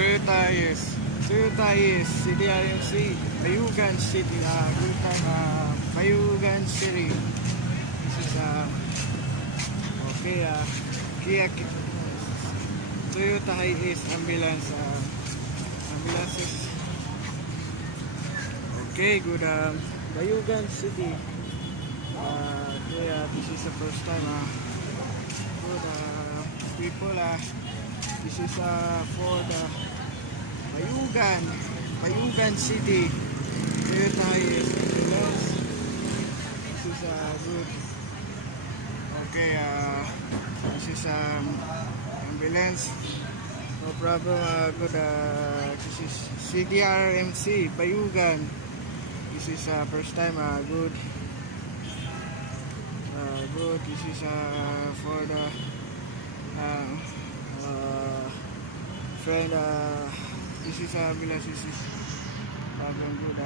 Toyota is CDRMC, Bayugan City, good time, Bayugan City. This is, okay, Toyota Hiace ambulance, ambulances. Okay, good, Bayugan City. This is the first time, good, people, this is, for the Bayugan City. Toyota Hiace ambulance. This is, good. Okay, this is, ambulance. No problem, good, this is CDRMC, Bayugan. This is, first time, good. Good, this is, for the, friend, this is ambulance, this is, good,